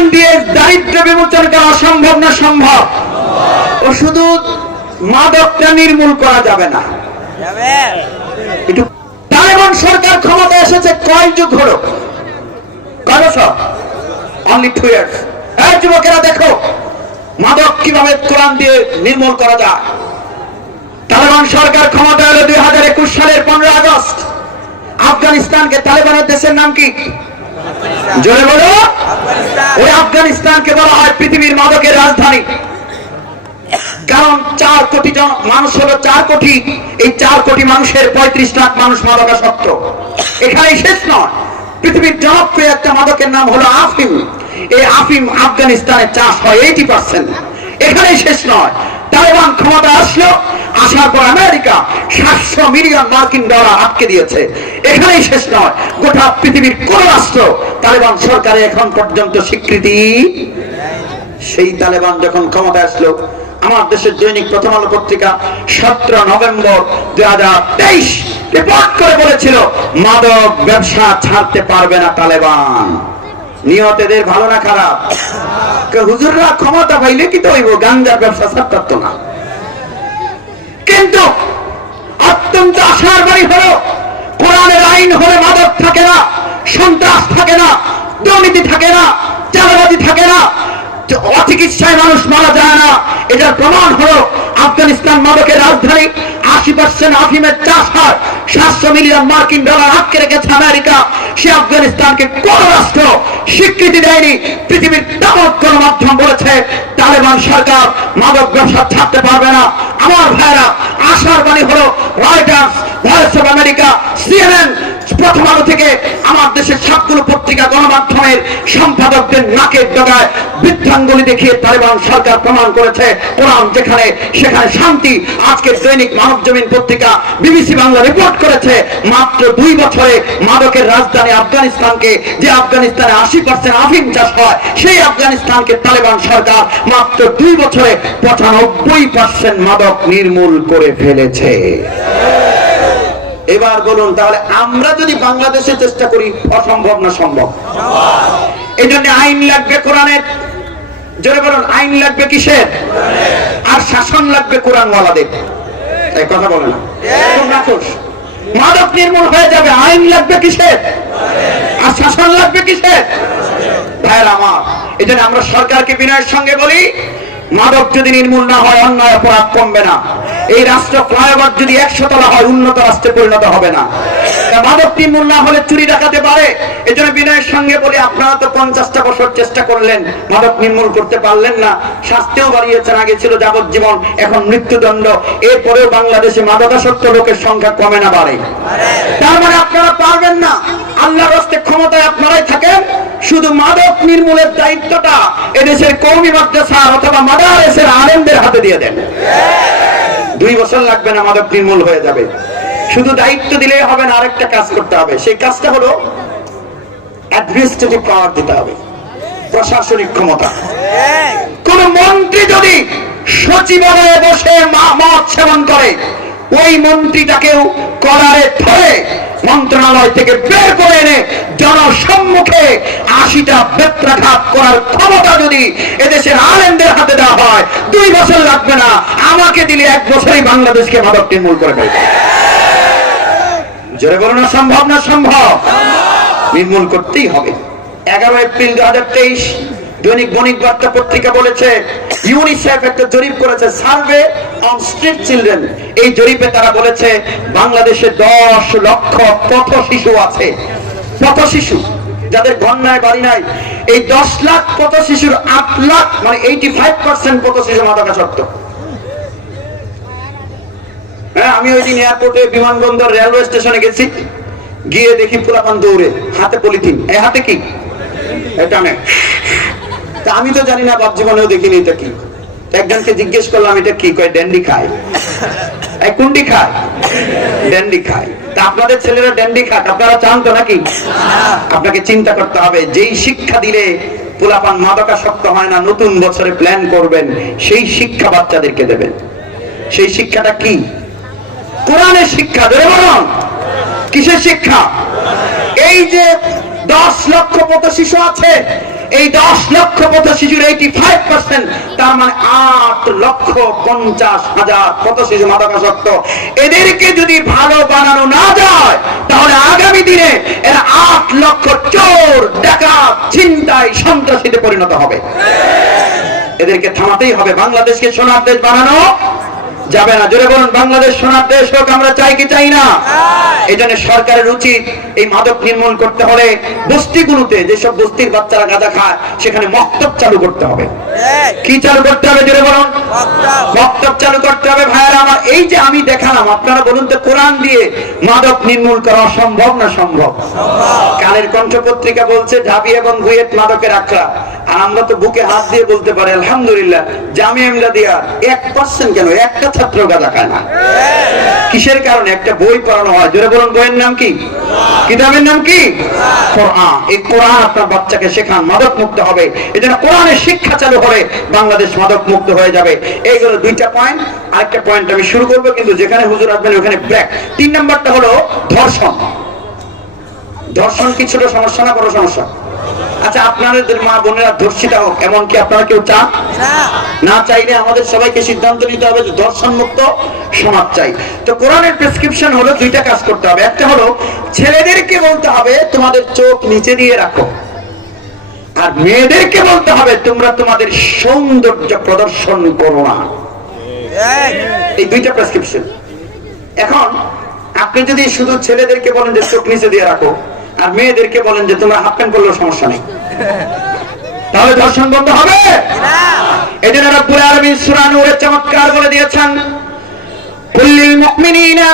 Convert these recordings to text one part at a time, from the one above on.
কোরআন দিয়ে দারিদ্র বিমোচন করা অসম্ভব না সম্ভব? ও শুধু মাদকটা নির্মূল করা যাবে না। একটু তালেবান সরকার ক্ষমতা এসেছে কয় যুগ হলো? কয় বছর? Only 2 years. এই যুবকেরা দেখো মাদক কিভাবে কোরআন দিয়ে নির্মূল করা যায়। তালেবান সরকার ক্ষমতা এলো 2021 সালের 15 আগস্ট। আফগানিস্তানকে তালেবানের দেশের নাম কি? জোরে বলো। ওই আফগানিস্তানকে বলা হয় পৃথিবীর মাদকের রাজধানী। কারণ 4 কোটি মানুষ হলো 4 কোটি। এই 4 কোটি মানুষের 35 লাখ মানুষ মাদকাসক্ত। এখানেই শেষ নয়, পৃথিবীর জনপ্রিয় একটা মাদকের নাম হলো আফিম। এই আফিম আফগানিস্তানে চাষ হয় 80%। এখানেই শেষ নয়, তালেবান ক্ষমতা আসলো, আসার পর আমেরিকা 700 মিলিয়ন মার্কিন ডলার আটকে দিয়েছে। এখানেই শেষ নয়, গোটা পৃথিবীর কোন রাষ্ট্র তালেবান সরকারে এখন পর্যন্ত স্বীকৃতি। সেই তালেবান যখন ক্ষমতা আসলো, আমার দেশের দৈনিক প্রথম আলো পত্রিকা 17 নভেম্বর 2023 রিপোর্ট করে বলেছিল মাদক ব্যবসা ছাড়তে পারবে না তালেবান। নিয়ত এদের ভালো না খারাপ? হুজুররা ক্ষমতা পাইলে কি তো হইব, গাঞ্জার ব্যবসা ছাড়তে পারতো না। কিন্তু অত্যন্ত আশার বাড়ি হলো কোরআনের আইন হলে মাদক থাকে না, সন্ত্রাস থাকে না, দুর্নীতি থাকে না, চাঁদাবাজি থাকে না, অচিকিৎসায় মানুষ মারা যায় না। এটার প্রমাণ হলো আফগানিস্তান মাদকের রাজধানী। 80% আফিমের চাষ হয়। 700 মিলিয়ন মার্কিন ডলার আটকে রেখেছে আমেরিকা। সে আফগানিস্তানকে কোন রাষ্ট্র স্বীকৃতি দেয়নি। পৃথিবীর তাবৎ গণমাধ্যম বলেছে তালেবান সরকার মাদক ব্যবসা ছাড়তে পারবে না। আমার ভাইরা, আশার বাণী হলো Reuters, voice of America, CNN, প্রথম আলো থেকে আমার দেশের সবগুলো পত্রিকা গণমাধ্যমের সম্পাদকদের নাকের ডগায় বৃদ্ধাঙ্গুলি দেখিয়ে তালেবান সরকার প্রমাণ করেছে কোরআন যেখানে সেখানে শান্তি। আজকের দৈনিক মানব জমিন পত্রিকা, বিবিসি বাংলা রিপোর্ট করেছে মাত্র 2 বছরে মাদকের রাজধানী আফগানিস্তানকে, যে আফগানিস্তানে 80% আফিম চাষ হয়, সেই আফগানিস্তানকে তালেবান সরকার মাত্র 2 বছরে 95% মাদক নির্মূল করে ফেলেছে। এবার বলুন, তাহলে আমরা যদি বাংলাদেশে চেষ্টা করি অসম্ভব না সম্ভব? এই জন্য আইন লাগবে কোরআনের। জোরে বলুন, আইন লাগবে কিসের? আর শাসন লাগবে কোরআনওয়ালাদের। এই কথা বলে না? মাদক নির্মূল হয়ে যাবে, আইন লাগবে কিসের? আর শাসন লাগবে কিসের? ভাইরা আমার, এই জন্য আমরা সরকারকে বিনয়ের সঙ্গে বলি, মাদক যদি নির্মূল না হয় অন্যায় অপরাধ কমবে না। এই রাষ্ট্র ফ্লাইওভার যদি 100 তলা হয় উন্নত রাষ্ট্রে পরিণত হবে না। মাদক নির্মূল না হলে চুরি ডাকাতে পারে। এই জন্য বিনয়ের সঙ্গে বলি, আপনারা তো 50টা বছর চেষ্টা করলেন, মাদক নির্মূল করতে পারলেন না। শাস্তিও বাড়িয়েছেন, আগে ছিল যাবজ্জীবন, এখন মৃত্যুদণ্ড। এরপরেও বাংলাদেশে মাদকাসক্ত লোকের সংখ্যা কমে না বাড়ে? তার মানে আপনারা পারবেন না। আল্লাহর রাস্তে ক্ষমতায় আপনারাই থাকেন, শুধু মাদক নির্মূলের দায়িত্বটা এদেশের কওমি মাদ্রাসা অথবা মাদারেসের আলেমদের হাতে দিয়ে দেন। 2 বছর লাগবে না, মাদক নির্মূল হয়ে যাবে। শুধু দায়িত্ব দিলেই হবে না, আরেকটা কাজ করতে হবে। সেই কাজটা হলো অ্যাডমিনিস্ট্রেটিভ পাওয়ার দিতে হবে, প্রশাসনিক ক্ষমতা। কোন মন্ত্রী যদি সচিবালয়ে বসে মদ সেবন করে, ওই মন্ত্রীটাকেও কলারে ধরে মন্ত্রণালয় থেকে বের করে এনে জনসম্মুখে 80টা বেত্রাঘাত করার ক্ষমতা যদি এদেশের আলেমদের হাতে দেওয়া হয়, 2 বছর লাগবে না, আমাকে দিলে 1 বছরই বাংলাদেশকে মাদক নির্মূল করে ফেলবে। জোরে বলুন, সম্ভব না সম্ভব? নির্মূল করতেই হবে। 11 এপ্রিল 2023 দৈনিক বণিক বার্তা পত্রিকা বলেছে, ইউনিসেফ একটা জরিপ করেছে, সার্ভে অন স্ট্রিট চিলড্রেন। এই জরিপে তারা বলেছে বাংলাদেশে 10 লক্ষ পথ শিশু আছে। পথ শিশু যাদের ঘর নাই, বাড়ি নাই। এই 10 লাখ পথ শিশুর 8 লাখ মানে 85% পথ শিশু মাদকাসক্ত। হ্যাঁ, আমি ওই দিন এয়ারপোর্টে, বিমানবন্দর, রেলওয়ে স্টেশনে গেছি, গিয়ে দেখি পোলাপান দৌড়ে, হাতে পলিথিন। এই হাতে কি? এটা নেই। তা আমি তো জানি না, বাপ জীবনেও দেখিনি এটা কি। একজনকে জিজ্ঞেস করলাম এটা কি, কয় ড্যান্ডি খায়। এই কোনটি খায়? ড্যান্ডি খায়। তা আপনাদের ছেলেরা ড্যান্ডি খাক, আপনারা চান তো নাকি? আপনাকে চিন্তা করতে হবে, যেই শিক্ষা দিলে পোলাপান মাদকাসক্ত হয় না, নতুন বছরে প্ল্যান করবেন, সেই শিক্ষা বাচ্চাদেরকে দেবেন। সেই শিক্ষাটা কি? কোরআনের শিক্ষা। ধরে বলুন, কিসের শিক্ষা? এই যে 10 লক্ষ পথ শিশু আছে, এই 10,85,000 85%, তার মানে 8,50,000 পথশিশু মাদকাসক্ত। এদেরকে যদি ভালো বানানো না যায়, তাহলে আগামী দিনে এরা 8 লক্ষ চোর, ডাকাত, ছিনতাই, সন্ত্রাসীতে পরিণত হবে। এদেরকে থামাতেই হবে। বাংলাদেশকে সোনার দেশ বানানো যাবে না। জোরে বলুন, বাংলাদেশ সোনার দেশ হোক আমরা চাই কি চাই না? এই জন্য সরকারের উচিত এই মাদক নির্মূল করতে হলে বস্তিগুলোতে, যেসব বস্তির বাচ্চারা গাঁজা খায়, সেখানে মক্তব চালু করতে হবে। কি চালু করতে হবে? জোরে বলুন, মক্তব চালু করতে হবে। ভাইয়েরা আমার, এই যে আমি দেখালাম, আপনারা বলুন তো, কোরআন দিয়ে মাদক নির্মূল করা সম্ভব না সম্ভব? কালের কণ্ঠ পত্রিকা বলছে ঢাবি এবং বুয়েট মাদকের আখড়া, আর আমরা তো বুকে হাত দিয়ে বলতে পারি আলহামদুলিল্লাহ, জামিয়া মিলাদিয়া 1% কেন, একটা ছাত্র গাঁজা খায় না। কিসের কারণে? একটা বই পড়ানো হয়। জোরে বলুন, বইয়ের নাম কি? কিতাবের নাম কি? কোরআন। এই কোরআন আপনার বাচ্চাকে শেখান, মাদক মুক্ত হবে। এই জন্য কোরআনের শিক্ষা চালু হলে বাংলাদেশ মাদক মুক্ত হয়ে যাবে। এইগুলো 2টা পয়েন্ট। আরেকটা পয়েন্ট আমি শুরু করবো, কিন্তু যেখানে হুজুর আসবেন ওখানে ব্রেক। 3 নাম্বারটা হলো ধর্ষণ। ধর্ষণ কি ছোট সমস্যা না বড় সমস্যা? আচ্ছা, আপনাদের মা বোনেরা ধর্ষিতা হোক, এমন কি আপনারা কেউ চান? না চাইলে আমাদের সবাইকে সিদ্ধান্ত নিতে হবে যে ধর্ষণ মুক্ত সমাজ চাই। তো কোরআনের প্রেসক্রিপশন হলো 2টা কাজ করতে হবে। একটা হলো ছেলেদেরকে বলতে হবে তোমাদের চোখ নিচে দিয়ে রাখো, আর মেয়েদেরকে বলতে হবে তোমরা তোমাদের সৌন্দর্য প্রদর্শন করো না। এই 2টা প্রেসক্রিপশন। এখন আপনি যদি শুধু ছেলেদেরকে বলেন যে চোখ নিচে দিয়ে রাখো, আর মেয়েদেরকে বলেন যে তোমরা হাফ প্যান্ট পরলেও সমস্যা নেই, তাহলে ধর্ষণ বন্ধ হবে না। এই জন্য রব্বুল আলামিন সূরা নূরে চমৎকার বলে দিয়েছেন, কুল্লিল মুমিনিনা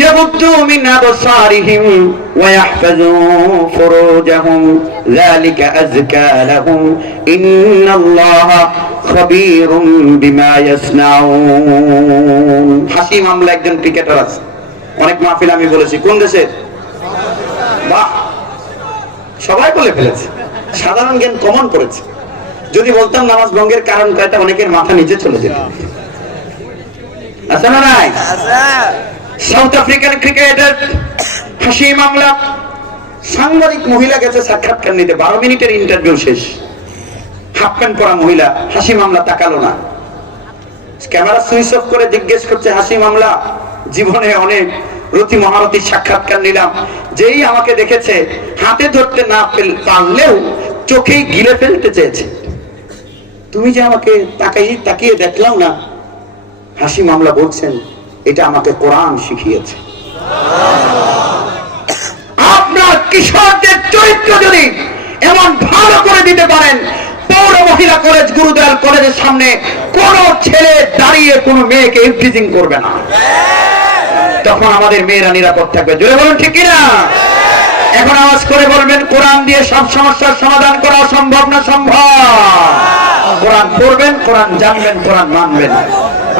ইয়াগুদ্দু মিন আবসারিহিম ওয়া ইয়াহফাযু ফুরুজাহুম যালিকা আযকা লাহুম ইন্নাল্লাহা খাবীরুম বিমা ইয়াসনাউন। হাসিম আমলা একজন ক্রিকেটার আছে, অনেক মাহফিল আমি বলেছি। কোন দেশের? বাহ, সবাই বলে ফেলেছে, সাধারণ জ্ঞান কমন করেছে। যদি বলতাম নামাজ ভঙ্গের কারণ কয়টা, অনেকের মাথা নিচে চলে যেত। আছে না নাই? সাউথ আফ্রিকান ক্রিকেটার হাসিম আমলা, সাংবাদিক মহিলা গেছে সাক্ষাৎকার নিতে, 12 মিনিটের ইন্টারভিউ শেষ, হাফ প্যান্ট পরা মহিলা। হাসিম আমলা তাকালো না, ক্যামেরা সুইচ অফ করে জিজ্ঞেস করছে, হাসিম আমলা, জীবনে অনেক রতি মহারথীর সাক্ষাৎকার নিলাম, যেই আমাকে দেখেছে হাতে ধরতে না পারলেও চোখেই গিলে ফেলতে চেয়েছে, তুমি যে আমাকে তাকিয়ে দেখলাম না। হাসিম আমলা বলছেন, এটা আমাকে কোরআন শিখিয়েছে। আপনার কিশোরদের চরিত্র যদি এমন ভালো করে দিতে পারেন, পৌর মহিলা কলেজ, গুরুদয়াল কলেজের সামনে কোন ছেলে দাঁড়িয়ে কোন মেয়েকে ইফটিজিং করবে না, তখন আমাদের মেয়েরা নিরাপদ থাকবে। জোরে বলুন, ঠিক কিনা? এখন আওয়াজ করে বলবেন, কোরআন দিয়ে সব সমস্যার সমাধান করা সম্ভব না সম্ভব? কোরআন পড়বেন, কোরআন জানবেন, কোরআন মানবেন।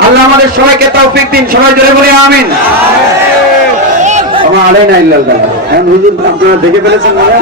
আল্লাহ আমাদের সবাইকে তৌফিক দিন। সবাই জোরে বলি আমিন। আমার আলাইনা ইল্লাল্লাহ। এখন হুজুর আপনারা দেখে ফেলেছেন মানে